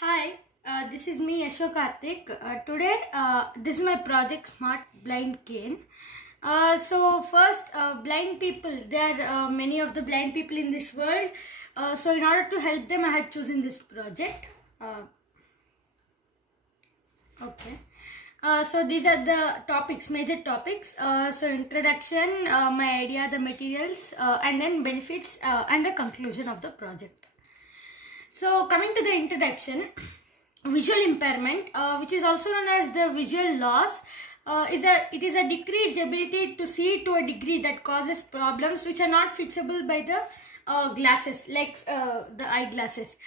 Hi, this is me Ashok Karthik. Today, this is my project Smart Blind Cane. So first, blind people, there are many of the blind people in this world. So in order to help them, I had chosen this project. Okay. So these are the topics, major topics. So introduction, my idea, the materials, and then benefits, and the conclusion of the project. So coming to the introduction, visual impairment, which is also known as the visual loss, it is a decreased ability to see to a degree that causes problems which are not fixable by the glasses, like the eyeglasses.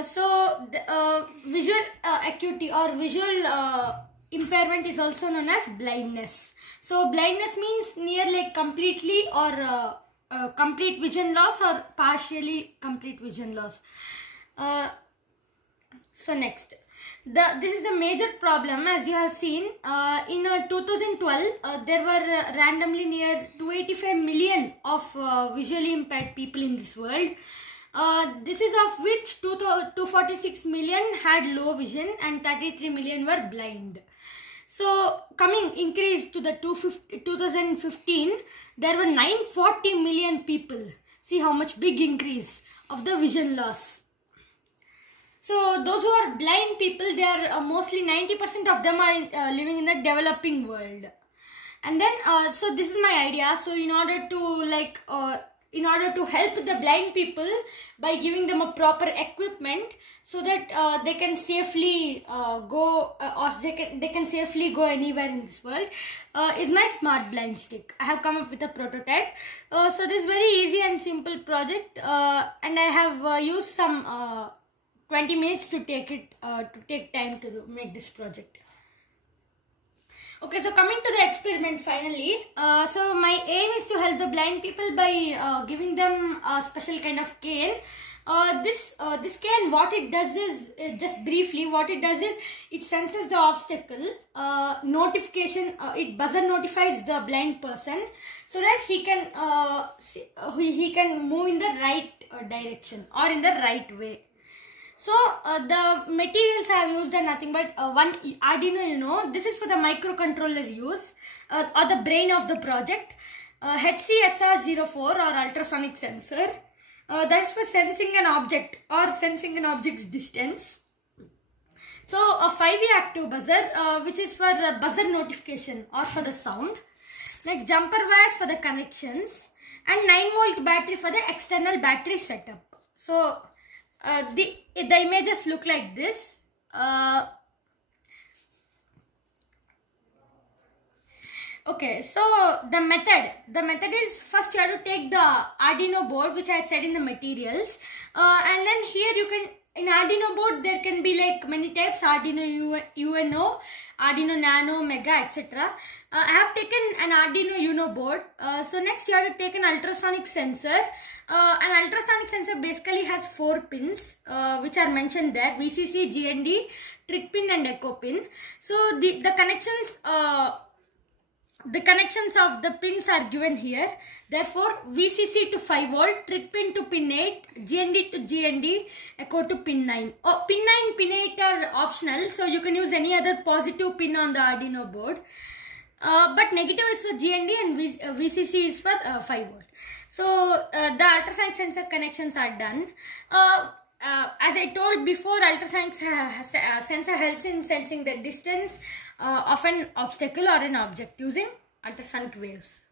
So the visual acuity or visual impairment is also known as blindness. So blindness means near like completely or complete vision loss or partially complete vision loss. So next, this is a major problem. As you have seen, in 2012 there were randomly near 285 million of visually impaired people in this world. This is of which 246 million had low vision and 33 million were blind. So coming increase to the 2015, there were 940 million people. See how much big increase of the vision loss. So those who are blind people, they are mostly 90% of them are living in the developing world. And then so this is my idea. So in order to help the blind people by giving them a proper equipment so that they can safely go or they can safely go anywhere in this world, is my smart blind stick. I have come up with a prototype. So this is very easy and simple project, and I have used some 20 minutes to take time to make this project. Okay, so coming to the experiment finally. So my aim is to help the blind people by giving them a special kind of cane. This cane, what it does is, just briefly, what it does is, it senses the obstacle, notification, it buzzer notifies the blind person so that he can move in the right direction or in the right way. So the materials I have used are nothing but one Arduino Uno. This is for the microcontroller use or the brain of the project. HCSR04 or ultrasonic sensor. That is for sensing an object or sensing an object's distance. So a 5V active buzzer, which is for buzzer notification or for the sound. Next, jumper wires for the connections, and 9-volt battery for the external battery setup. So the images look like this. Okay, so the method is, first you have to take the Arduino board, which I had said in the materials, and then here you can, in Arduino board there can be like many types: Arduino UNO, Arduino Nano, Mega, etc. I have taken an Arduino Uno board. So next you have to take an ultrasonic sensor. An ultrasonic sensor basically has 4 pins, which are mentioned there: VCC, GND, trick pin and echo pin. So the connections of the pins are given here. Therefore, VCC to 5V, trick pin to pin 8, GND to GND, echo to pin 9. Pin 9, pin 8 are optional, so you can use any other positive pin on the Arduino board. But negative is for GND and VCC is for 5V. So the ultrasonic sensor connections are done. As I told before, ultrasonic sensor helps in sensing the distance of an obstacle or an object using ultrasonic waves.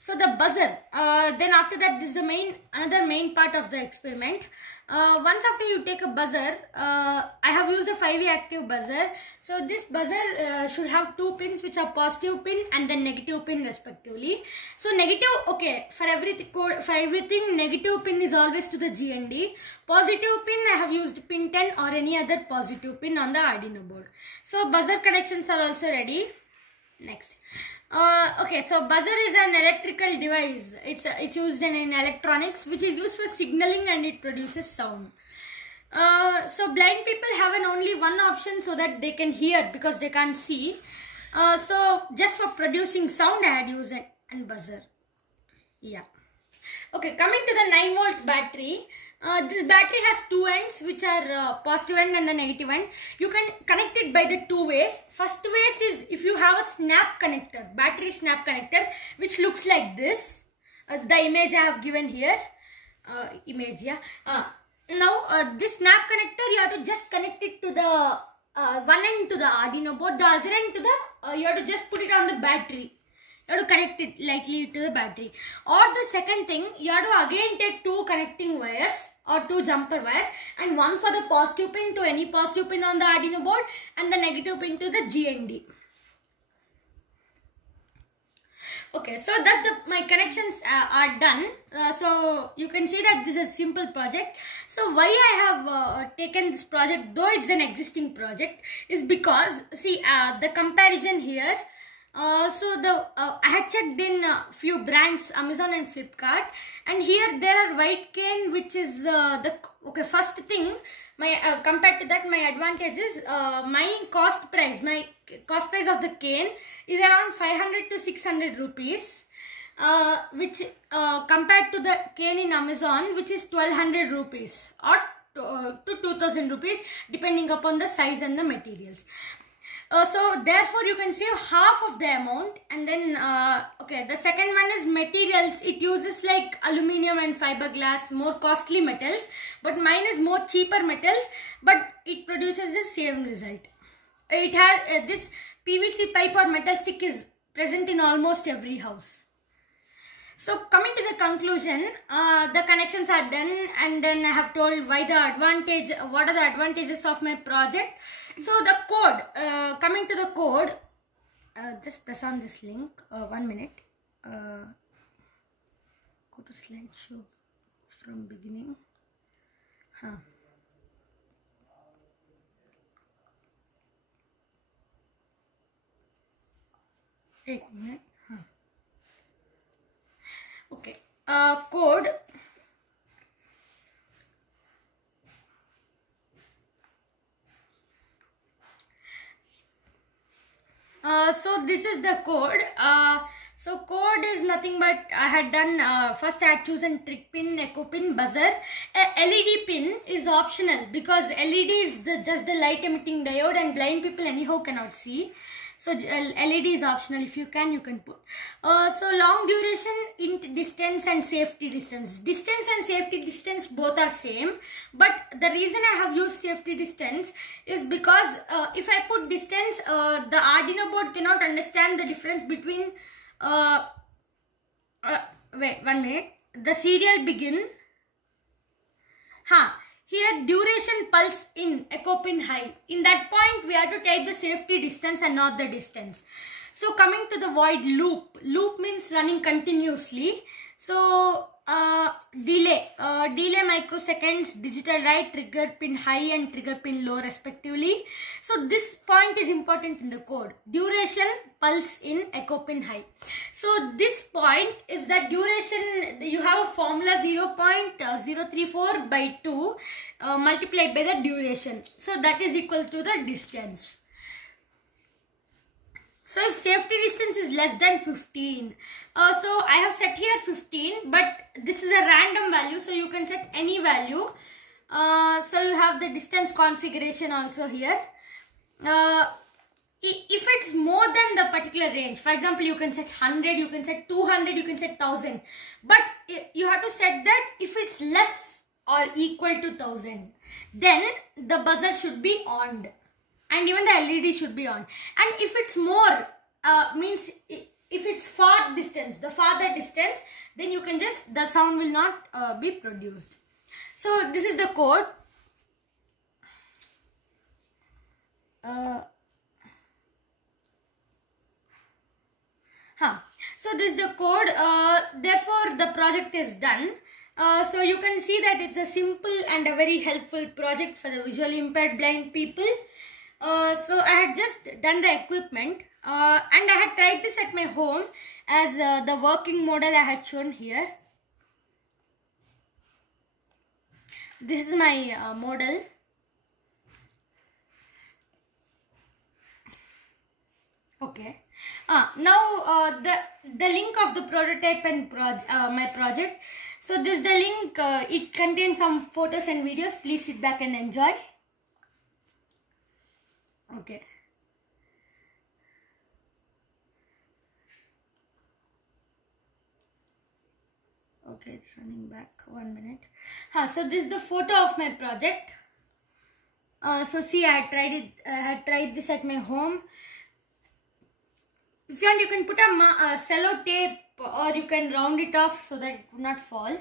So the buzzer, then after that, this is the another main part of the experiment. Once after you take a buzzer, I have used a 5V active buzzer. So this buzzer should have 2 pins, which are positive pin and then negative pin respectively. So negative, okay, for everything, negative pin is always to the GND. Positive pin, I have used pin 10 or any other positive pin on the Arduino board. So buzzer connections are also ready. Next. Okay, so buzzer is an electrical device. It's used in electronics, which is used for signaling and it produces sound. So blind people have only one option so that they can hear because they can't see. So just for producing sound, I had used an buzzer. Yeah. Okay, coming to the 9-volt battery. This battery has two ends, which are positive end and the negative end. You can connect it by the two ways. First ways is if you have a snap connector, battery snap connector, which looks like this. The image I have given here. Now this snap connector, you have to just connect it to the one end to the Arduino board, the other end to the, you have to just put it on the battery. You have to connect it lightly to the battery. Or the second thing, you have to again take two connecting wires or two jumper wires, and one for the positive pin to any positive pin on the Arduino board and the negative pin to the GND. Okay, so that's my connections are done. So you can see that this is a simple project. So why I have taken this project, though it's an existing project, is because see the comparison here. I had checked in a few brands, Amazon and Flipkart, and here there are white cane, which is first thing, my compared to that, my advantage is my cost price of the cane is around 500 to 600 rupees, which compared to the cane in Amazon, which is 1200 rupees or to 2000 rupees depending upon the size and the materials. So therefore you can save half of the amount. And then the second one is materials. It uses like aluminum and fiberglass, more costly metals, but mine is more cheaper metals, but it produces the same result. It has this PVC pipe or metal stick is present in almost every house. So coming to the conclusion, the connections are done, and then I have told what are the advantages of my project. So the code, coming to the code, just press on this link, 1 minute, go to slideshow from beginning. 8 minutes. Okay, code. So this is the code. So code is nothing but I had done, first I had chosen trick pin, echo pin, buzzer. LED pin is optional because LED is just the light emitting diode, and blind people anyhow cannot see. So LED is optional. If you can put. So long duration, int distance and safety distance. Distance and safety distance both are same. But the reason I have used safety distance is because if I put distance, the Arduino board cannot understand the difference between, wait 1 minute, the serial begin. Here duration pulse in, echo pin high. In that point we have to take the safety distance and not the distance. So coming to the void loop. Loop means running continuously. So delay microseconds, digital write, trigger pin high and trigger pin low respectively. So this point is important in the code. Duration pulse in, echo pin high. So this point is that duration, you have a formula 0.034 by 2 multiplied by the duration. So that is equal to the distance. So if safety distance is less than 15, so I have set here 15, but this is a random value, so you can set any value. So you have the distance configuration also here. If it's more than the particular range, for example, you can set 100, you can set 200, you can set 1000, but you have to set that if it's less or equal to 1000, then the buzzer should be on. And even the LED should be on. And if it's more, means if it's far distance, the farther distance, then you can just, the sound will not be produced. So this is the code. So this is the code. Therefore the project is done. So you can see that it's a simple and a very helpful project for the visually impaired blind people. So I had just done the equipment and I had tried this at my home as the working model I had shown here. This is my model. Okay. Now the link of the prototype and my project. So this is the link. It contains some photos and videos. Please sit back and enjoy. Okay. Okay, it's running back. 1 minute. So this is the photo of my project. So see, I had tried this at my home. If you want, you can put a cello tape, or you can round it off so that it would not fall.